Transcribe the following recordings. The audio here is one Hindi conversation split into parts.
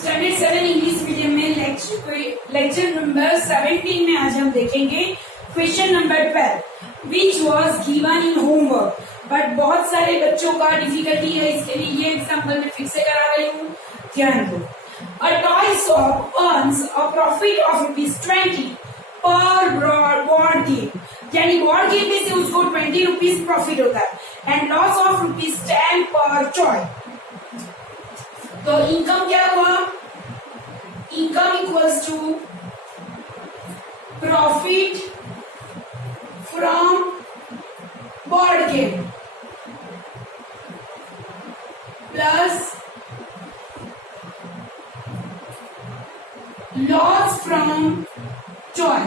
स्टैंडर्ड 7 इंग्लिश मीडियम में लेक्चर नंबर 17 में आज हम देखेंगे question number 12 which was given in homework. But बहुत सारे बच्चों का डिफिकल्टी है, इसके लिए ये एग्जाम्पल मैं फिर से करा रही हूँ, ध्यान दो। A toy shop earns a profit of ₹20 पर बोर्ड गेम, यानी बोर्ड गेम में से उसको ₹20 प्रॉफिट होता है and loss of ₹10 per toy. तो इनकम क्या हुआ? Income equals to profit from board game plus loss from toy.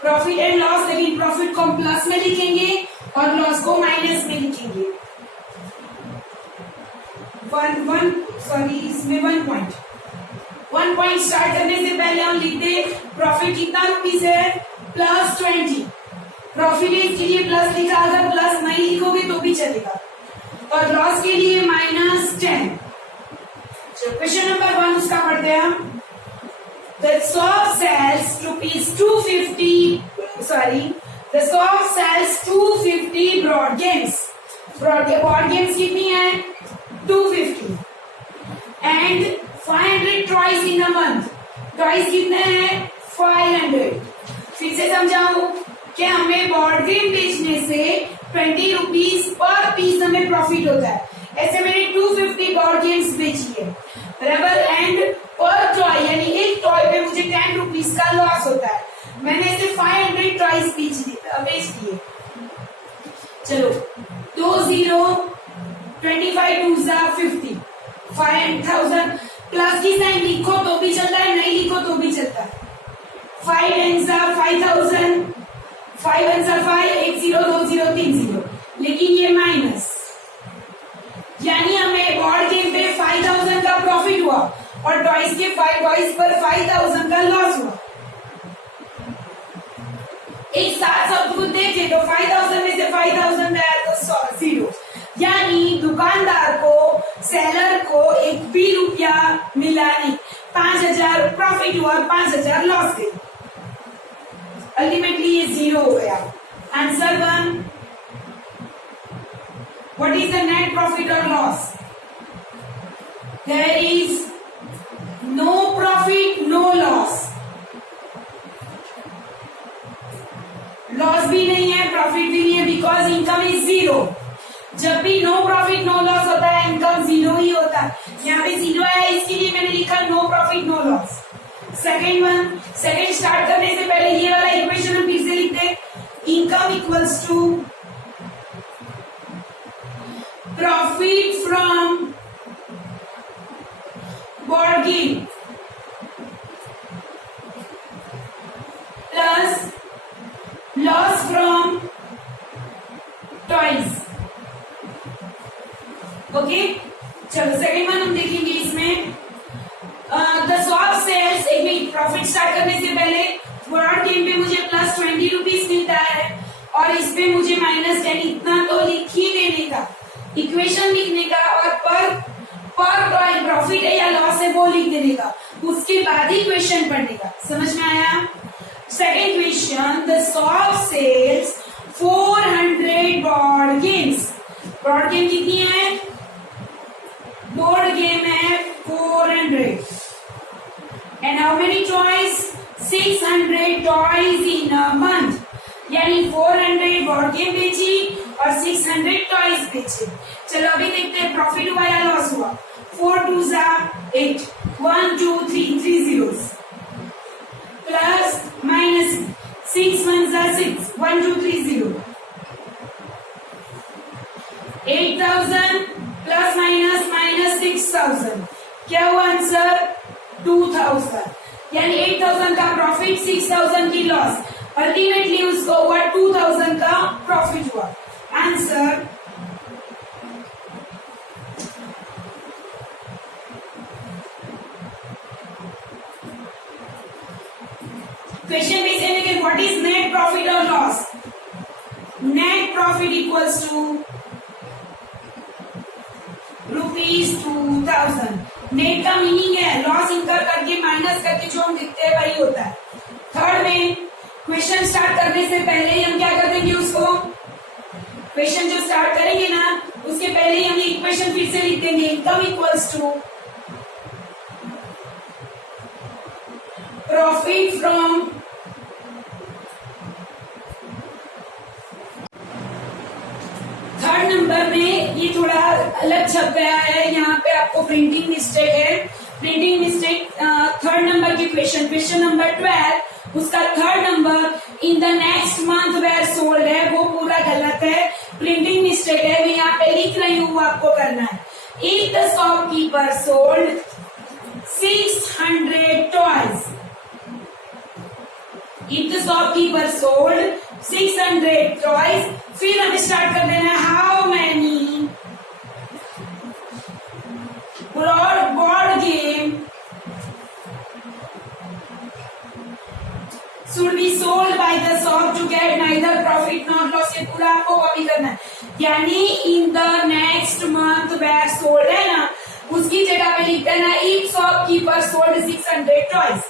Profit and loss, लेकिन प्रॉफिट को हम प्लस में लिखेंगे और लॉस को माइनस में लिखेंगे। इसमें 1 पॉइंट स्टार्ट करने से पहले हम लिख दे प्रॉफिट कितना रुपीस है, +20। प्रॉफिट इसके लिए प्लस लिखा, अगर प्लस नहीं लिखोगे तो भी चलेगा, और लॉस के लिए -10। क्वेश्चन नंबर 1 उसका पढ़ते हैं हम। The shop sells $250 board games. Board games कितनी है? 250 and 500 toys in a month. Toys कितने हैं? 500। फिर से समझाऊं कि हमें बोर्ड गेम बेचने से ₹20 पर पीस हमें प्रॉफिट होता है। ऐसे मैंने 250 बोर्ड गेम्स बेची है, बराबर, एंड पर टॉय यानी एक टॉय पे मुझे ₹10 का लॉस होता है। मैंने ऐसे 500 टॉयज बेच दिए। चलो 20 25 2 50 5000 प्लस की साइन लिखो तो भी चलता है, नहीं लिखो तो भी चलता है। 5 10 5000, 5 1 5 1 0 2 0 3 0, लेकिन ये माइनस, यानी हमें बोर्ड गेम पे 5000 का प्रॉफिट हुआ और टॉयज के 5 टॉयज पर 5000 का लॉस हुआ। एक साथ सब कुछ देखे तो 5000 में से 5000 गया तो 0, यानी दुकानदार को, सेलर को एक भी रुपया मिला नहीं। 5000 प्रॉफिट हुआ, 5000 लॉस गई। अल्टीमेटली ये 0 हो गया। Answer 1, what is the net profit or loss? There is no profit, no loss. Loss भी नहीं है, प्रॉफिट भी नहीं है, बिकॉज इनकम इज 0। जब भी नो प्रॉफिट नो लॉस होता है, इनकम 0 ही होता है। यहाँ पे 0 है, इसके लिए मैंने लिखा no profit no loss. Second start करने से पहले ये वाला इक्वेशन हम फिर से लिखते हैं। Income equals to profit from board game plus loss from toys. Okay, चलो सेकेंड वन हम देखेंगे। इसमें द शॉप सेल्स, एक मिनट, प्रॉफिट स्टार्ट करने से पहले बोर्ड गेम पे मुझे +20 मिलता है और इस पे मुझे -10, इतना तो लिख ही देने का, इक्वेशन लिखने का, और पर टॉय प्रॉफिट है या लॉस है वो लिख देने का, उसके बाद ही क्वेश्चन पढ़ने का। समझ में आया? Second question, the shop sales 400 board games. Board game कितनी है? बोर्ड गेम है 400 and how many toys? 600 toys in a month, यानी 400 बोर्ड गेम बेची और 600 टॉयज बेचे। चलो अभी देखते हैं प्रॉफिट हुआ या लॉस हुआ। 4 2 8 1 2 3 3 zeros plus minus 6 1 6 1 2 3 0 8000 plus minus -6000, क्या हुआ आंसर? 2000, यानी 8000 का प्रॉफिट, 6000 की लॉस। अल्टीमेटली उसको हुआ 2000 का प्रॉफिट हुआ। आंसर क्वेश्चन में से व्हाट इज नेट प्रॉफिट और loss? Net profit equals to ₹2000। Net का मीनिंग है लॉस इनकर करके माइनस करके जो हम लिखते हैं वही होता है। थर्ड में क्वेश्चन स्टार्ट करने से पहले ही हम क्या कर देंगे, उसको क्वेश्चन जो स्टार्ट करेंगे ना उसके पहले ही हम इक्वेशन फिर से लिख देंगे। Income equals to profit from third number में ये थोड़ा अलग छप गया है, यहाँ पे आपको प्रिंटिंग मिस्टेक है। प्रिंटिंग मिस्टेक थर्ड नंबर की क्वेश्चन नंबर 12 उसका third number in the next month were sold है, वो पूरा गलत है, प्रिंटिंग मिस्टेक है। मैं यहाँ पे लिख रही हूँ, वो आपको करना है। If the shopkeeper sold 600 toys, if the shopkeeper sold 600 toys, फिर हमें स्टार्ट कर देना है how many board game should be sold by the shop to get neither profit nor loss। ये पूरा आपको कॉपी करना है। यानी in the next month were sold है ना, उसकी जगह पे लिख देना इफ शॉपकीपर सोल्ड 600 टॉयज,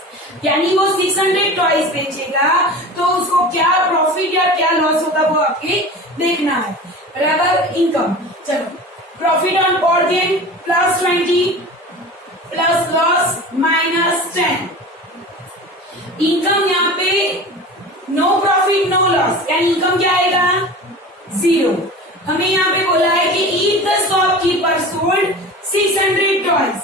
यानी वो 600 टॉयज बेचेगा तो उसको क्या प्रॉफिट या क्या लॉस होगा वो आपके देखना है। बराबर। इनकम, चलो profit on board game +20 plus loss -10। Income यहाँ पे नो प्रॉफिट नो लॉस, यानी इनकम क्या आएगा 0। हमें यहाँ पे बोला है कि if the shopkeeper sold 600 toys,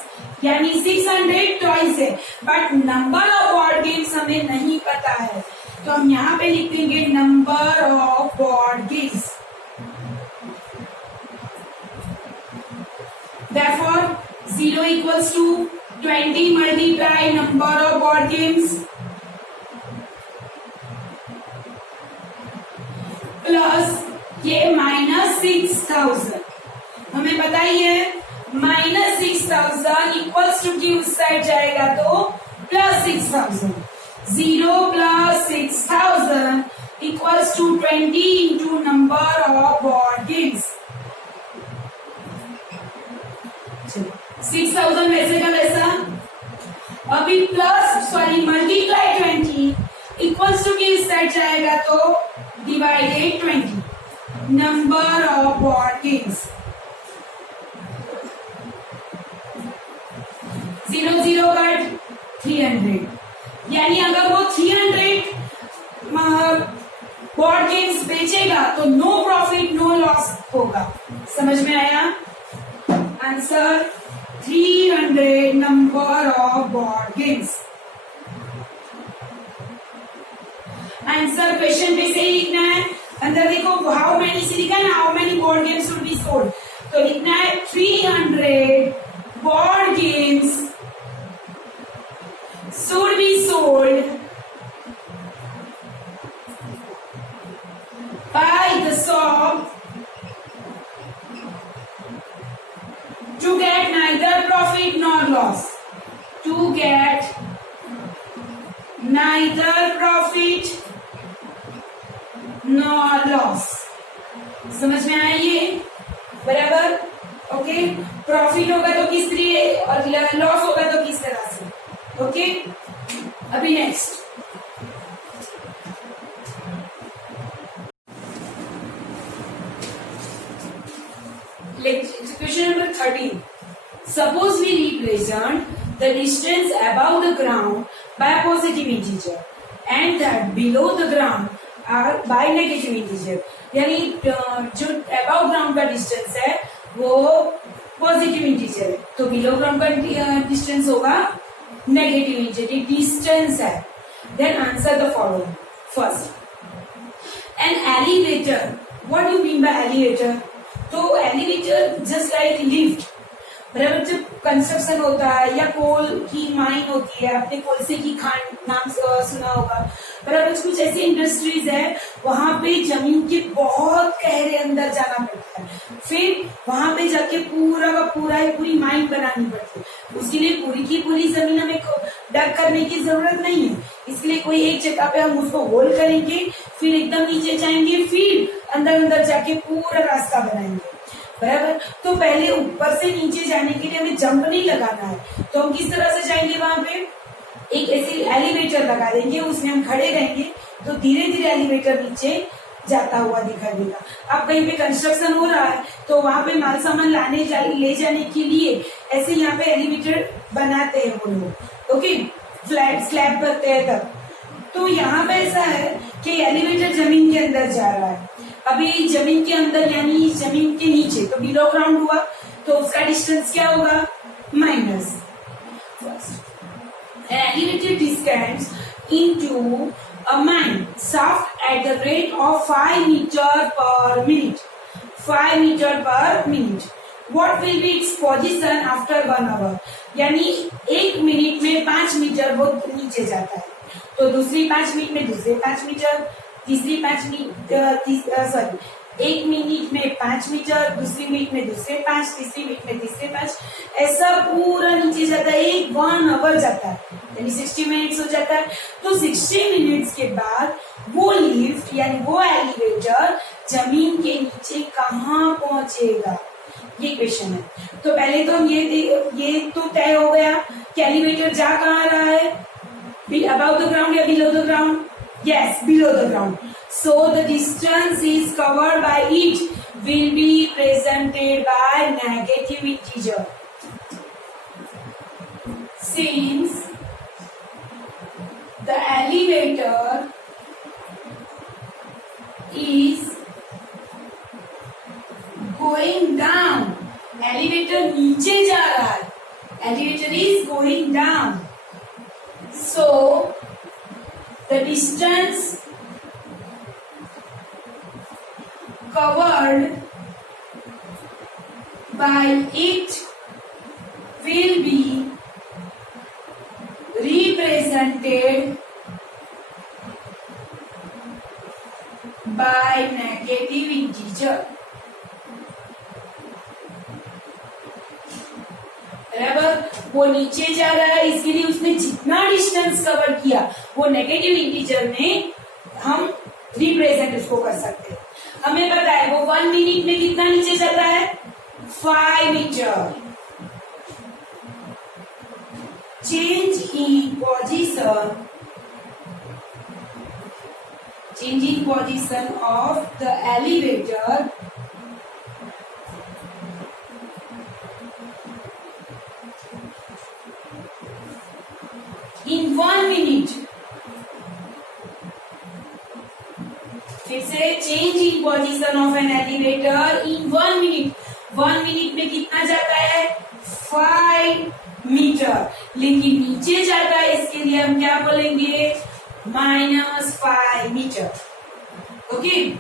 यानी 600 टॉयज है, but number of board games हमें नहीं पता है, तो हम यहाँ पे लिख देंगे number of board games. Therefore 0 equals to 20 multiply number of board games plus ये -6000। हमें पता ही है -6000 इक्वल्स टू की उस साइड जाएगा तो +6000। 0 + 6000 equals to 20 into number of board games. 6000 वैसे का वैसा, अभी मल्टीप्लाई 20 इक्वल्स टू की इस साइड जाएगा तो divided 20 number of board games. 0 0 cut 300, यानी अगर वो 300 बोर्ड गेम्स बेचेगा तो नो प्रॉफिट नो लॉस होगा। समझ में आया? Answer 300 number of board games. Answer question पे से ही लिखना है। अंदर देखो हाउ मेनी से लिखा है ना, how many board games should be sold, तो लिखना है 300 board games should be sold by the shop to get neither profit nor loss, to get neither profit nor loss। समझ में आया ये? बराबर। ओके, प्रॉफिट होगा तो किस तरह और लॉस होगा तो किस तरह से। ओके, अभी next question number 13. Suppose we represent the distance above the ground by a positive integer and that below the ground are by negative integer। यानी जो above ground का distance है वो positive integer है, तो below ground का distance होगा negative integer। distance है। Then answer the following। First, an elevator। What do you mean by elevator? तो एलिवेटर जस्ट लाइक लिफ्ट। बराबर। जब कंस्ट्रक्शन होता है या कोल की माइन होती है, आपने कोलसे की खान नाम सुना होगा। बराबर। कुछ ऐसी इंडस्ट्रीज है वहां पे जमीन के बहुत गहरे अंदर जाना पड़ता है, फिर वहां पे जाके पूरा का पूरी माइन बनानी पड़ती है। उसके लिए पूरी की पूरी जमीन हमें डग करने की जरूरत नहीं है, इसलिए कोई एक जगह पे हम उसको होल करेंगे, फिर एकदम नीचे जाएंगे, फिर अंदर जाके पूरा रास्ता बनाएंगे। बराबर। तो पहले ऊपर से नीचे जाने के लिए हमें जंप नहीं लगाना है, तो हम किस तरह से जाएंगे, वहां पे एक ऐसी एलिवेटर लगा देंगे, उसमें हम खड़े रहेंगे तो धीरे धीरे एलिवेटर नीचे जाता हुआ दिखाई देगा। अब कहीं पे कंस्ट्रक्शन हो रहा है तो वहां पे माल सामान ले जाने के लिए ऐसे यहाँ पे एलिवेटर बनाते हैं वो लोग, ओके, फ्लैट स्लैब करते हैं तब। तो यहाँ पे ऐसा है कि एलिवेटर जमीन के अंदर जा रहा है, अभी जमीन के अंदर यानी जमीन के नीचे, तो बिलो ग्राउंड हुआ, तो उसका डिस्टेंस क्या होगा, minus. Elevator descends into a mine shaft at the rate of 5 meter per minute. 5 meter per minute. What will be its position after 1 hour? यानी 1 मिनट में 5 मीटर वो नीचे जाता है, तो दूसरी 5 मिनट में दूसरे 5 मीटर, तीसरी 5 मिनट 1 मिनट में 5 मीटर, दूसरी मिनट में दूसरे 5, तीसरी मिनट में तीसरे 5, ऐसा पूरा नीचे जाता है, 1 आवर जाता है, यानी 60 मिनट्स हो जाता है। तो 60 मिनट्स के बाद वो लिफ्ट यानी वो एलिवेटर जमीन के नीचे कहाँ पहुंचेगा, ये क्वेश्चन है। तो पहले तो ये तो तय हो गया कि एलिवेटर जा कहाँ रहा है, अबाउट द ग्राउंड या below the ground, yes, below the ground. So the distance is covered by it will be presented by negative integer. Since the elevator is going down, elevator नीचे जा रहा है, elevator is going down. So the distance covered by it will be represented by negative integer. बराबर, वो नीचे जा रहा है, इसके लिए उसने जितना डिस्टेंस कवर किया वो नेगेटिव इंटीजर में हम रिप्रेजेंट उसको कर सकते हैं। हमें पता है वो 1 मिनट में कितना नीचे जाता है, 5 metre. Change in position of the elevator in 1 minute. फिर से change in position of an elevator in 1 minute. 1 minute में कितना जाता है, 5 मीटर, लेकिन नीचे जाता है, इसके लिए हम क्या बोलेंगे, -5 मीटर, ओके।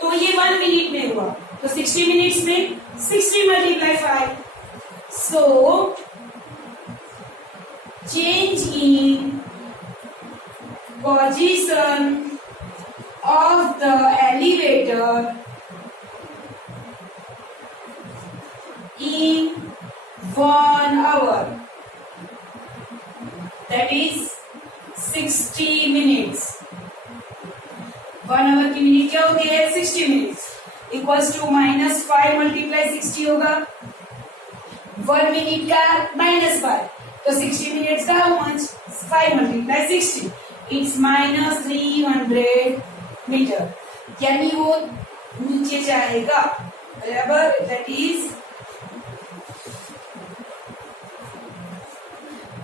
तो ये 1 मिनट में हुआ, तो 60 मिनट्स में 60 × 5, सो change in position of the elevator in 1 hour, that is 60 minutes. 1 hour की मिनट क्या होती है, 60 मिनट्स, इक्वल्स टू -5 × 60 होगा, 1 मिनट का -5, तो 60 मिनट्स का हाउ मच, 5 × 60, इट्स -300 मीटर, यानी वो नीचे जाएगा, बराबर, that is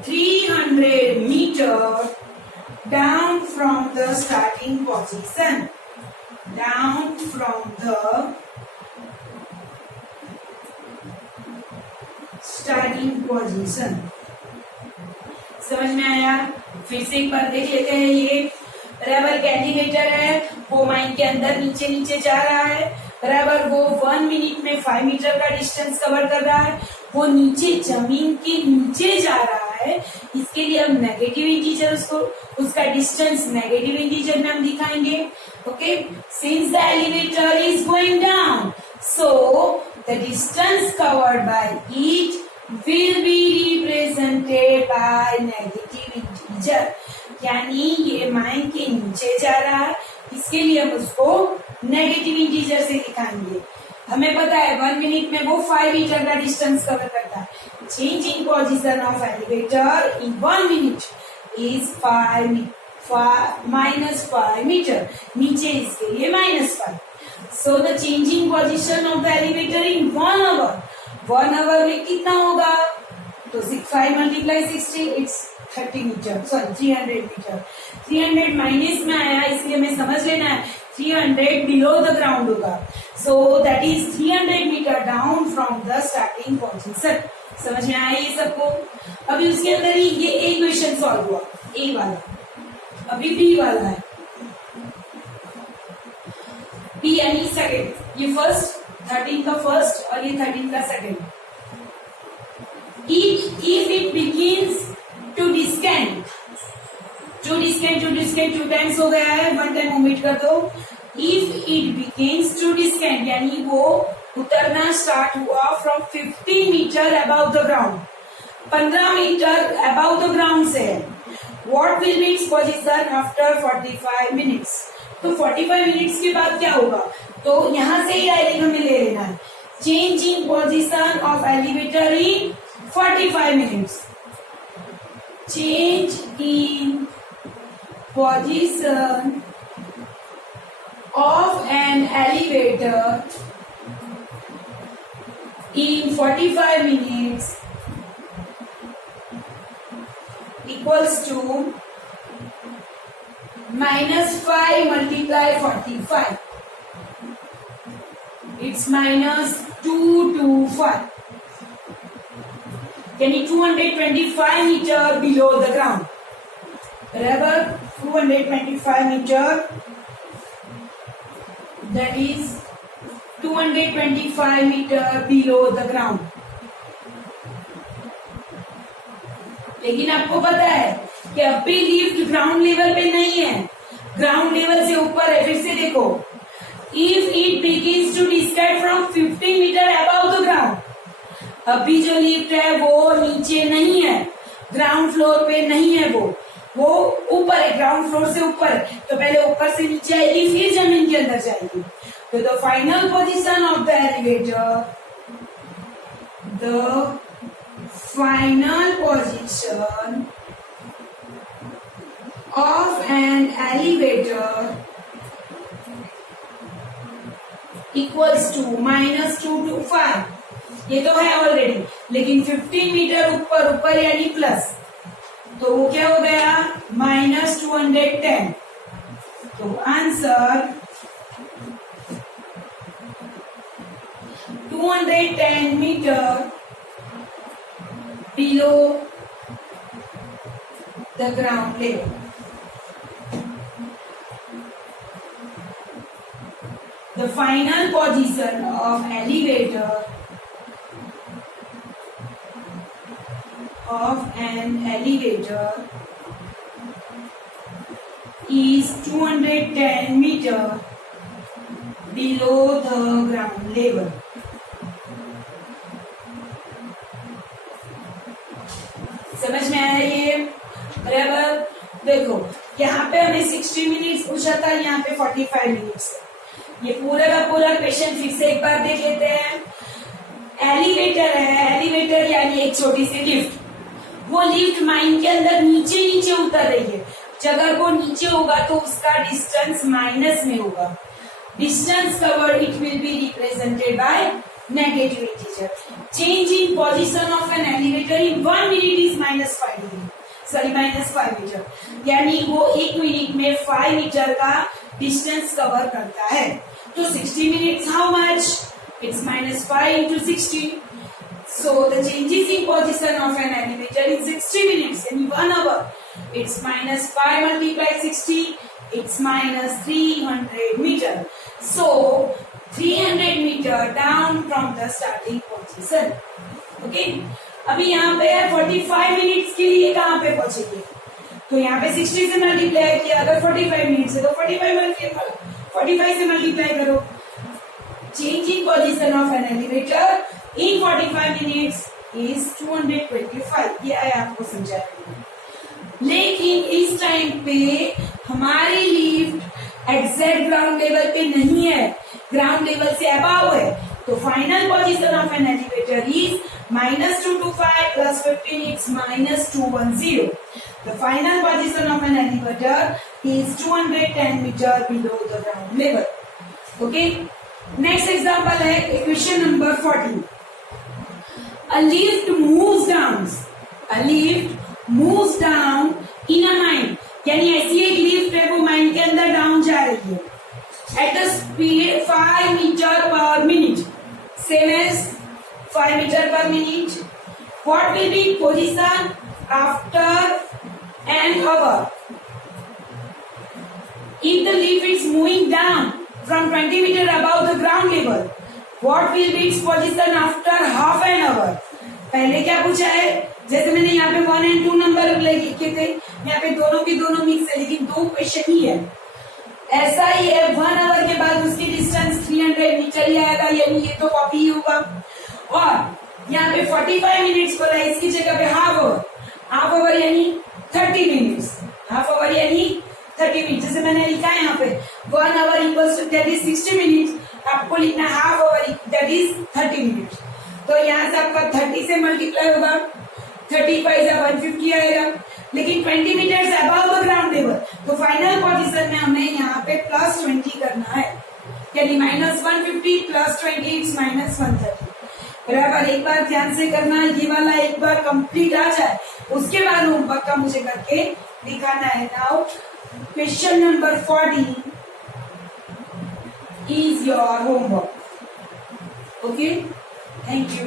300 meter down from the starting position, down from the starting position. समझ में आया? फिर से एक बार देख लेते हैं। ये बराबर एलिवेटर है, वो माइन के अंदर नीचे नीचे जा रहा है, बराबर वो 1 मिनट में 5 मीटर का डिस्टेंस कवर कर रहा है, वो नीचे जमीन के नीचे जा रहा है, इसके लिए हम नेगेटिव इंटीजर उसका डिस्टेंस नेगेटिव इंटीजर में हम दिखाएंगे, okay. Since the elevator is going down, so the distance covered by it will be represented by negative integer, यानी ये माइन के नीचे जा रहा है, इसके लिए हम उसको नेगेटिव इंटीजर से दिखाएंगे। हमें पता है 1 मिनट में वो 5 मीटर का डिस्टेंस कवर करता है. Changing position of elevator in 1 minute is -5 metre. नीचे इसके लिए -5. So the changing position of the elevator in 1 hour. 1 hour में कितना होगा? तो 5 multiply 60 it's 30 metre, sorry 300 metre. 300 minus में आया इसलिए हमें समझ लेना है 300 बिलो द ग्राउंड होगा. So that is 300 meter down from the starting position. समझ में आया ये सबको? अभी उसके अंदर ही ये ए क्वेश्चन सॉल्व हुआ, ए वाला. अभी बी वाला है. बी यानी सेकेंड. ये फर्स्ट 13 का फर्स्ट और ये 13 का second. If it begins to descend, two times हो गया है, 1 टाइम ओमिट कर दो. If it begins to descend यानी वो उतरना स्टार्ट हुआ from 15 metre above the ground. 15 metre above the ground से. What will be its position after 45 minutes? तो 45 मिनट्स के बाद क्या होगा? तो यहां से ही डायरेक्ट हमें ले लेना है. Change in position of elevator in 45 minutes. Change in position of an elevator in 45 minutes equals to -5 multiply 45. It's -225. यानी 225 मीटर बिलो द ग्राउंड. बराबर 225 metre. That is 225 metre below the ground. लेकिन आपको पता है कि अब भी लिफ्ट ग्राउंड लेवल पे नहीं है, ग्राउंड लेवल से ऊपर है. फिर से देखो, if it begins to descend from 15 metre above the ground. अभी जो लिफ्ट है वो नीचे नहीं है, ग्राउंड फ्लोर पे नहीं है, वो ऊपर है, ग्राउंड फ्लोर से ऊपर. तो पहले ऊपर से नीचे आएगी, फिर जमीन के अंदर जाएगी. तो the final position of the elevator, the final position of an elevator equals to -225. ये तो है ऑलरेडी, लेकिन 15 मीटर ऊपर यानी प्लस, तो वो क्या हो गया? -210. तो answer 210 metre below the ground level. The final position of elevator is 210 meter below the ground level. समझ में आया ये? बराबर. देखो यहाँ पे हमें 60 मिनट्स पूछा था, यहाँ पे 45 मिनट्स. ये पूरा का पूरा क्वेश्चन फिर से एक बार देख लेते हैं. एलिवेटर है, एलिवेटर यानी एक छोटी सी लिफ्ट. वो लिफ्ट माइन के अंदर नीचे उतर रही है. अगर वो नीचे होगा तो उसका डिस्टेंस माइनस में होगा. Distance covered it will be represented by negative integer. Change in position of an elevator in 1 minute is -5 degree. Sorry, -5 metre. यानी वो 1 मिनट में 5 मीटर का डिस्टेंस कवर करता है. तो 60 minutes how much? It's -5 into 60. So the changes in position of an elevator in 60 minutes in 1 hour. It's -5 multiply 60. It's -300 meter. So 300 meter down from the starting position. Okay. अभी यहाँ पे 45 मिनट्स के लिए कहाँ पे पहुंचेंगे? तो यहाँ पे 60 से मल्टीप्लाई किया, अगर 45 मिनट्स है तो 45 से मल्टीप्लाई करो. Change in position of an elevator in 45 minutes is 225. ये आया आपको समझाया. लेकिन इस टाइम पे हमारी लिफ्ट एग्जैक्ट ग्राउंड लेवल पे नहीं है, ग्राउंड लेवल से अबाव है. तो final position of an elevator is -225 plus 15 it's -210. The final position of an elevator is 210 meter below the ground level. Okay. Next example है equation number 14. A lift moves down. A lift moves down in a mine. यानी ऐसी एक लिफ्ट है वो माइन के अंदर डाउन जा रही है at the speed 5 metre per minute, same as 5 metre per minute. What will be position after an hour? If the lift is moving down from 20 meter above the ground level, what will be its position after half an hour? पहले क्या पूछा है? जैसे मैंने यहाँ पे 1 and 2 नंबर लिखे थे, यहाँ पे दोनों के दोनों मिक्स है, लेकिन 2 क्वेश्चन ही है. ऐसा ही है 1 आवर के बाद उसकी डिस्टेंस 300 मीटर ही आएगा, यानी ये तो कॉपी ही होगा. और यहाँ पे 45 मिनट्स बोला, इसकी जगह पे हाफ आवर यानी 30 मिनट्स, हाफ आवर यानी 30 मिनट. जैसे मैंने लिखा है यहाँ पे 1 hour equals to that is 60 minutes, आपको लिखना है half hour that is 30 minutes. तो यहाँ से आपका 30 से मल्टीप्लाई होगा, 35 या 150 आएगा, लेकिन 20 meter above the ground level. तो फाइनल पोजीशन में हमें यहाँ पे +20 करना है, यानी -150 + 20 इट्स -130. बराबर. एक बार ध्यान से करना, ये वाला एक बार कंप्लीट आ जाए उसके बाद होमवर्क का मुझे करके दिखाना है. Now question number 40 is your homework. Okay, thank you.